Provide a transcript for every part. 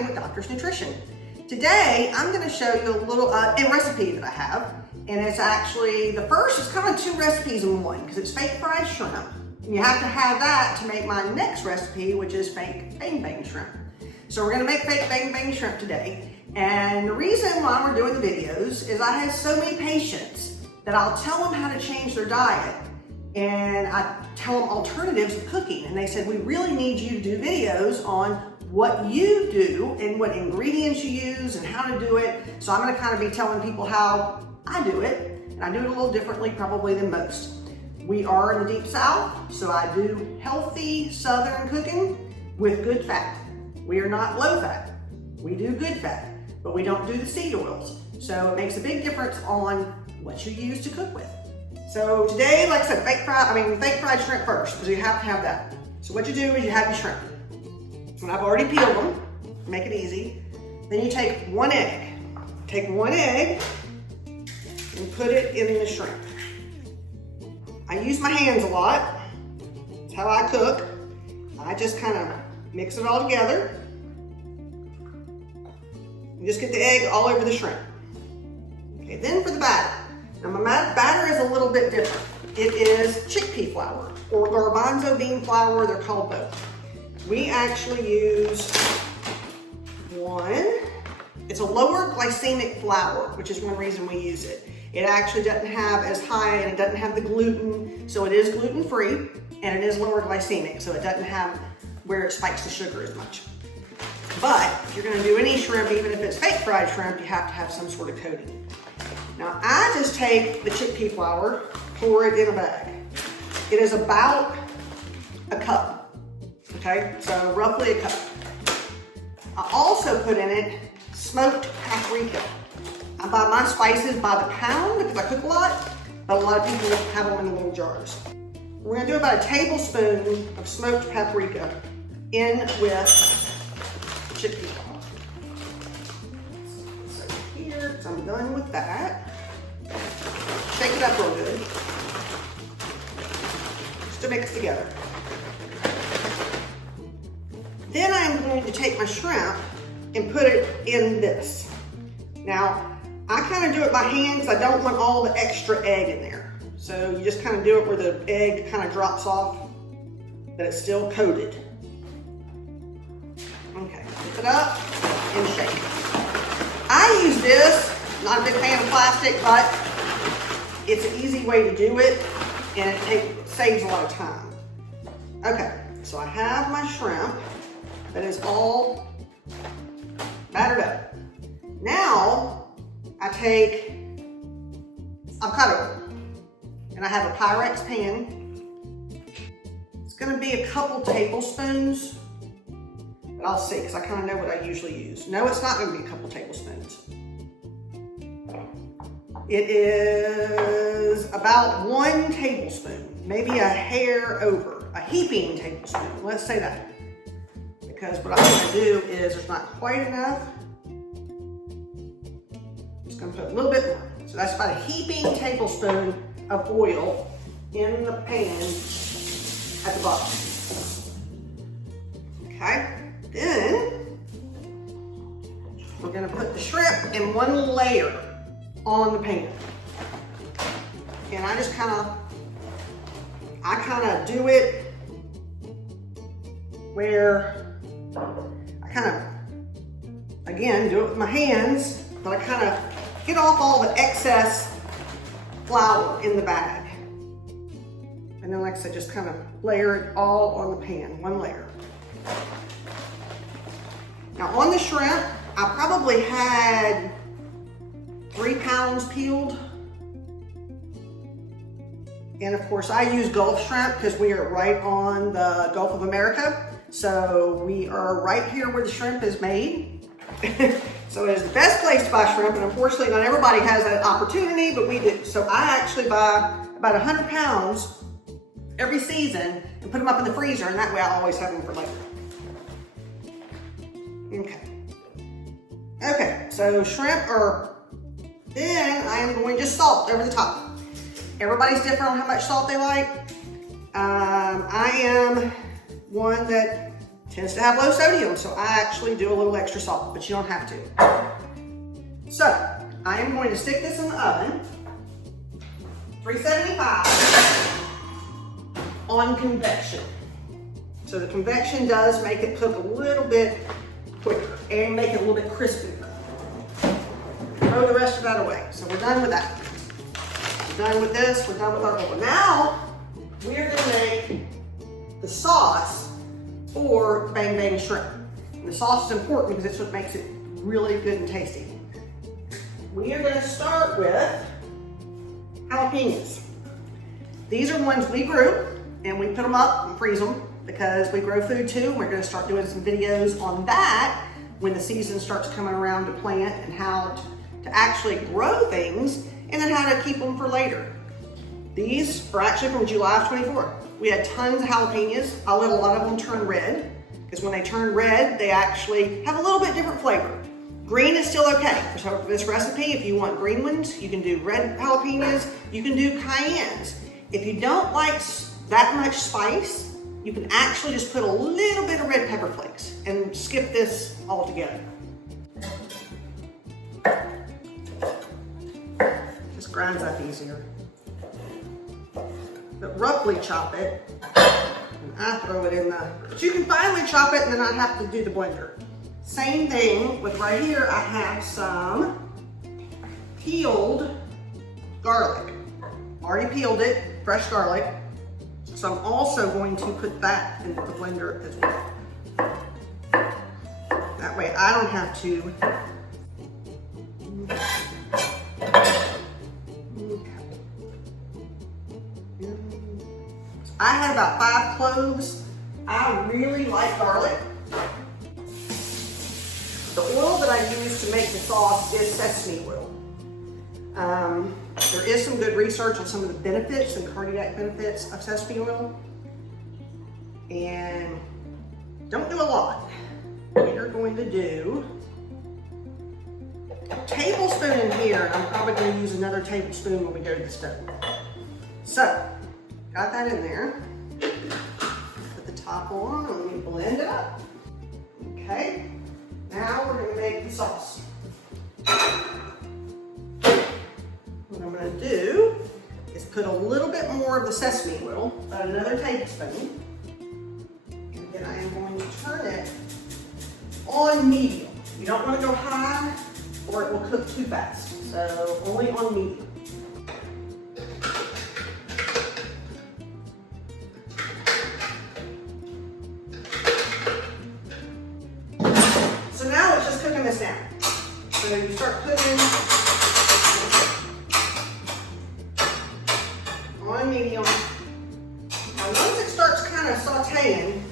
in with Doctor's Nutrition. Today, I'm gonna show you a little a recipe that I have, and it's actually, the first is kind of two recipes in one, because it's fake fried shrimp. And you have to have that to make my next recipe, which is fake bang bang shrimp. So we're gonna make fake bang bang shrimp today. And the reason why we're doing the videos is I have so many patients that I'll tell them how to change their diet, and I tell them alternatives of cooking, and they said, we really need you to do videos on what you do and what ingredients you use and how to do it. So I'm gonna kind of be telling people how I do it, and I do it a little differently probably than most. We are in the Deep South, so I do healthy Southern cooking with good fat. We are not low fat, we do good fat, but we don't do the seed oils. So it makes a big difference on what you use to cook with. So today, like I said, fake fried shrimp first, because you have to have that. So what you do is you have your shrimp. And I've already peeled them, make it easy. Then you take one egg. Take one egg and put it in the shrimp. I use my hands a lot. That's how I cook. I just kind of mix it all together. And just get the egg all over the shrimp. Okay, then for the batter. Now my batter is a little bit different. It is chickpea flour or garbanzo bean flour, they're called both. We actually use one. It's a lower glycemic flour, which is one reason we use it. It actually doesn't have as high, and it doesn't have the gluten, so it is gluten-free, and it is lower glycemic, so it doesn't have where it spikes the sugar as much. But if you're gonna do any shrimp, even if it's fake fried shrimp, you have to have some sort of coating. Now I just take the chickpea flour, pour it in a bag. It is about a cup, okay? So roughly a cup. I also put in it smoked paprika. I buy my spices by the pound because I cook a lot, but a lot of people have them in little jars. We're gonna do about a tablespoon of smoked paprika in with chickpea flour. So here, so I'm done with that. Shake it up real good, just to mix together. Then I'm going to take my shrimp and put it in this. Now, I kind of do it by hand because I don't want all the extra egg in there. So you just kind of do it where the egg kind of drops off, but it's still coated. Okay, pick it up and shake. I use this, not a big fan of plastic, but it's an easy way to do it, and it saves a lot of time. Okay, so I have my shrimp that is all battered up. Now, I take avocado, and I have a Pyrex pan. It's gonna be a couple tablespoons, but I'll see, because I kind of know what I usually use. No, it's not gonna be a couple tablespoons. It is about 1 tablespoon, maybe a hair over, a heaping tablespoon, let's say that. Because what I'm gonna do is, there's not quite enough. Just gonna put a little bit more. So that's about a heaping tablespoon of oil in the pan at the bottom. Okay, then we're gonna put the shrimp in one layer on the pan. And I just kind of do it where I kind of, again, do it with my hands, but I kind of get off all the excess flour in the bag. And then, like I said, just kind of layer it all on the pan, one layer. Now on the shrimp, I probably had 3 pounds peeled. And of course I use Gulf shrimp because we are right on the Gulf of America. So we are right here where the shrimp is made. So it is the best place to buy shrimp, and unfortunately not everybody has that opportunity, but we do. So I actually buy about 100 pounds every season and put them up in the freezer, and that way I always have them for later. Okay. Okay, so shrimp are, then I am going to just salt over the top. Everybody's different on how much salt they like. I am one that Tends to have low sodium, so I actually do a little extra salt, but you don't have to. So, I am going to stick this in the oven, 375 on convection. So the convection does make it cook a little bit quicker and make it a little bit crispier. Throw the rest of that away. So we're done with that. We're done with this, we're done with our oil. Now, we're gonna make the sauce for Bang Bang shrimp. And the sauce is important because it's what makes it really good and tasty. We are gonna start with jalapenos. These are ones we grew and we put them up and freeze them because we grow food too. We're gonna start doing some videos on that when the season starts coming around to plant and how to actually grow things and then how to keep them for later. These are actually from July of 24. We had tons of jalapenos. I let a lot of them turn red because when they turn red, they actually have a little bit different flavor. Green is still okay. So for this recipe, if you want green ones, you can do red jalapenos, you can do cayennes. If you don't like that much spice, you can actually just put a little bit of red pepper flakes and skip this altogether. Just grinds up easier. But roughly chop it, and I throw it in the, but you can finely chop it and then I have to do the blender. Same thing with right here, I have some peeled garlic. Already peeled it, fresh garlic. So I'm also going to put that into the blender as well. That way I don't have to. I had about 5 cloves. I really like garlic. The oil that I use to make the sauce is sesame oil. There is some good research on some of the benefits and cardiac benefits of sesame oil. And don't do a lot. We're going to do a tablespoon in here, and I'm probably going to use another tablespoon when we go to the stove. So, got that in there. Put the top on and let me blend it up. Okay. Now we're going to make the sauce. What I'm going to do is put a little bit more of the sesame oil, about another tablespoon, and then I am going to turn it on medium. You don't want to go high or it will cook too fast, so only on medium. So now it's just cooking this down. So you start putting on medium. Now once it starts kind of sauteing,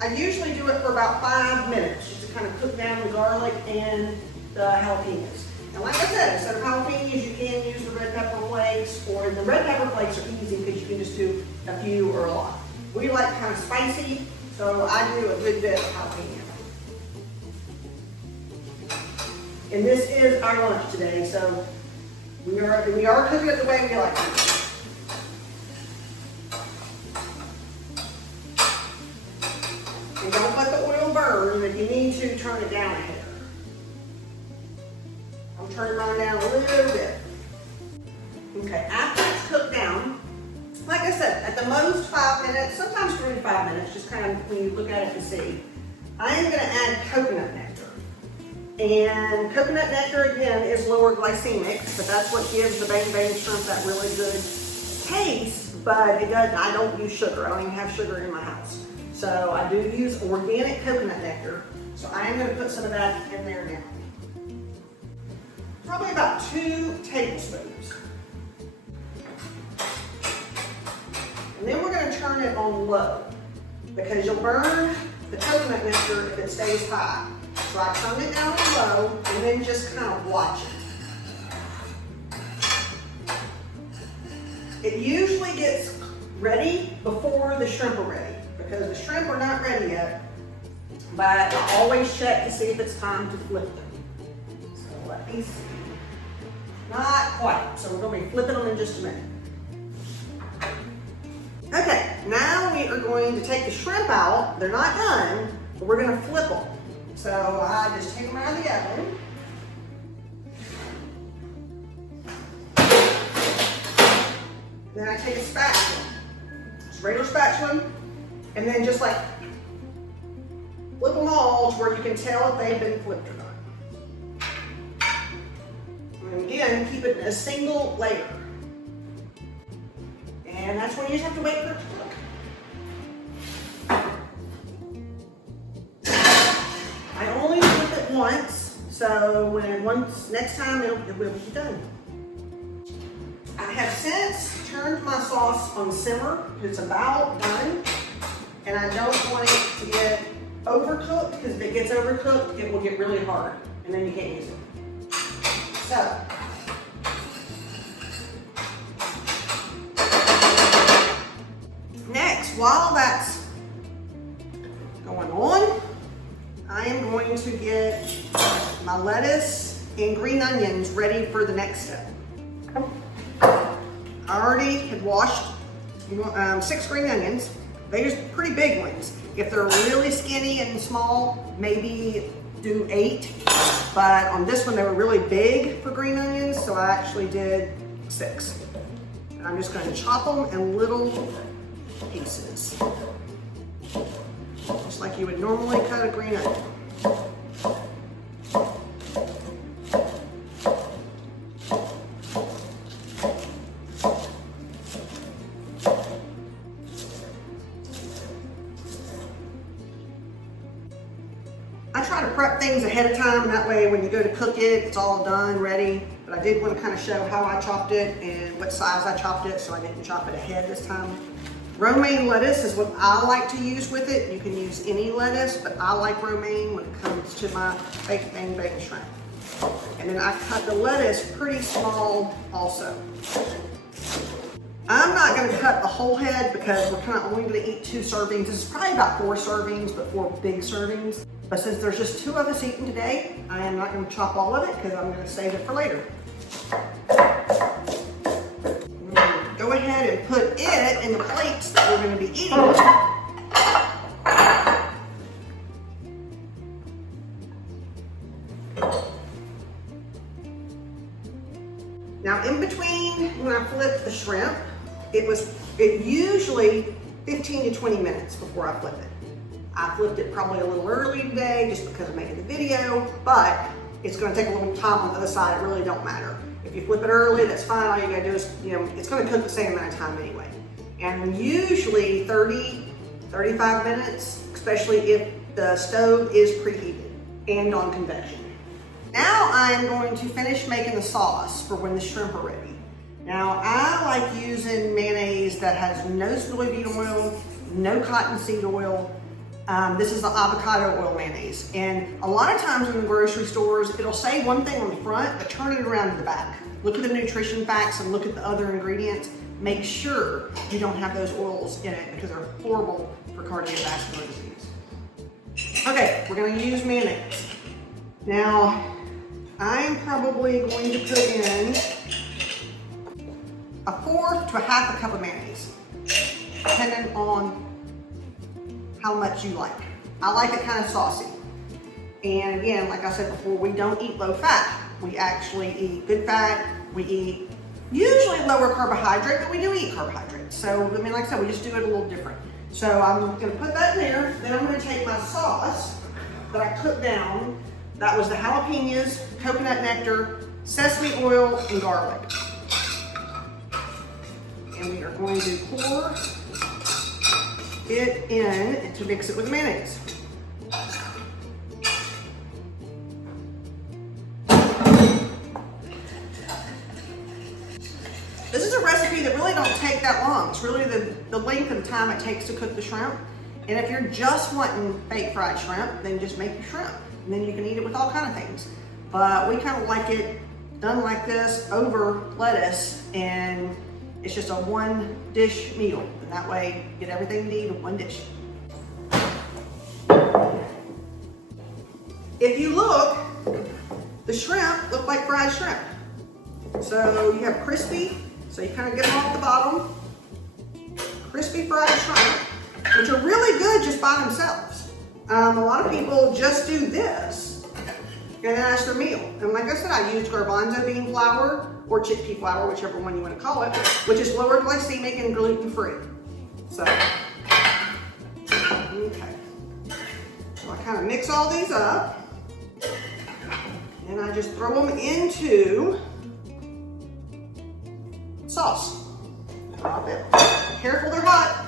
I usually do it for about 5 minutes just to kind of cook down the garlic and the jalapenos. And like I said, instead of jalapenos, you can use the red pepper flakes, or the red pepper flakes are easy because you can just do a few or a lot. We like kind of spicy, so I do a good bit of jalapeno. And this is our lunch today, so we are cooking it the way we like it. And don't let the oil burn. If you need to, turn it down a hair. I'm turning mine down a little bit. Okay, after it's cooked down, like I said, at the most 5 minutes, sometimes 3 to 5 minutes, just kind of when you look at it to see. I am going to add coconut nectar. And coconut nectar, again, is lower glycemic, but that's what gives the Bang Bang shrimp that really good taste, but it does, I don't use sugar. I don't even have sugar in my house. So I do use organic coconut nectar. So I am going to put some of that in there now. Probably about 2 tablespoons. And then we're going to turn it on low because you'll burn the coconut nectar if it stays high. So I turn it down to low and then just kind of watch it. It usually gets ready before the shrimp are ready because the shrimp are not ready yet, but I always check to see if it's time to flip them. So let me see. Not quite, so we're going to be flipping them in just a minute. Okay, now we are going to take the shrimp out. They're not done, but we're gonna flip them. So I just take them out of the oven. Then I take a spatula, just regular spatula, and then just like flip them all to where you can tell if they've been flipped or not. And again, keep it in a single layer. And that's when you just have to wait for it to cook. I only flip it once, so next time it will be done. I have since turned my sauce on simmer. It's about done, and I don't want it to get overcooked, because if it gets overcooked, it will get really hard, and then you can't use it. So, next, while that's going on, I am going to get my lettuce and green onions ready for the next step. I already had washed 6 green onions. They're pretty big ones. If they're really skinny and small, maybe do 8. But on this one, they were really big for green onions, so I actually did 6. And I'm just going to chop them in little pieces, just like you would normally cut a green onion. I try to prep things ahead of time, and that way when you go to cook it, it's all done, ready. But I did want to kind of show how I chopped it and what size I chopped it, so I didn't chop it ahead this time. Romaine lettuce is what I like to use with it. You can use any lettuce, but I like romaine when it comes to my baked bean bacon shrimp. And then I cut the lettuce pretty small also. I'm not going to cut the whole head because we're kind of only going to eat 2 servings. This is probably about 4 servings, but 4 big servings. But since there's just 2 of us eating today, I am not going to chop all of it because I'm going to save it for later. Go ahead and put it in the plates that we're going to be eating. Now in between when I flipped the shrimp, it usually 15 to 20 minutes before I flip it. I flipped it probably a little early today just because of making the video, but it's going to take a little time on the other side. It really don't matter. If you flip it early, that's fine. All you gotta do is, it's going to cook the same amount of time anyway. And usually 30, 35 minutes, especially if the stove is preheated and on convection. Now I'm going to finish making the sauce for when the shrimp are ready. Now I like using mayonnaise that has no soybean oil, no cottonseed oil. This is the avocado oil mayonnaise. And a lot of times in the grocery stores, it'll say one thing on the front, but turn it around to the back. Look at the nutrition facts and look at the other ingredients. Make sure you don't have those oils in it because they're horrible for cardiovascular disease. Okay, we're gonna use mayonnaise. Now, I'm probably going to put in 1/4 to 1/2 cup of mayonnaise, depending on how much you like. I like it kind of saucy. And again, like I said before, we don't eat low fat. We actually eat good fat. We eat usually lower carbohydrate, but we do eat carbohydrates. So, I mean, like I said, we just do it a little different. So I'm gonna put that in there. Then I'm gonna take my sauce that I cooked down. That was the jalapenos, coconut nectar, sesame oil, and garlic. And we are going to pour it in to mix it with mayonnaise. This is a recipe that really don't take that long. It's really the length of time it takes to cook the shrimp. And if you're just wanting baked fried shrimp, then just make your shrimp. And then you can eat it with all kinds of things. But we kind of like it done like this over lettuce, and it's just a 1-dish meal. And that way you get everything you need in one dish. If you look, the shrimp look like fried shrimp. So you have crispy, so you kind of get them off the bottom, crispy fried shrimp, which are really good just by themselves. A lot of people just do this, and that's their meal. And like I said, I use garbanzo bean flour or chickpea flour, whichever one you want to call it, which is lower glycemic and gluten-free. So, okay. So I kind of mix all these up, and I just throw them into sauce. Drop it. Careful, they're hot.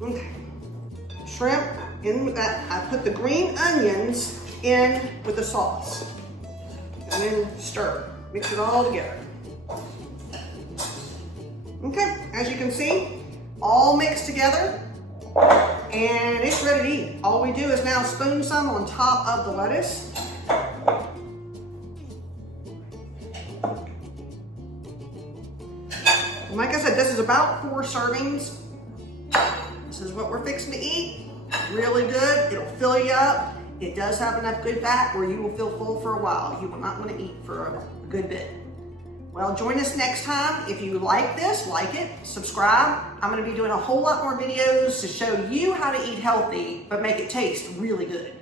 Okay. Shrimp in with that. I put the green onions in with the sauce. And then stir. Mix it all together. Okay, as you can see, all mixed together. And it's ready to eat. All we do is now spoon some on top of the lettuce. And like I said, this is about 4 servings. This is what we're fixing to eat. Really good. It'll fill you up. It does have enough good fat where you will feel full for a while. You will not want to eat for a good bit. Well, join us next time. If you like this, like it, subscribe. I'm going to be doing a whole lot more videos to show you how to eat healthy, but make it taste really good.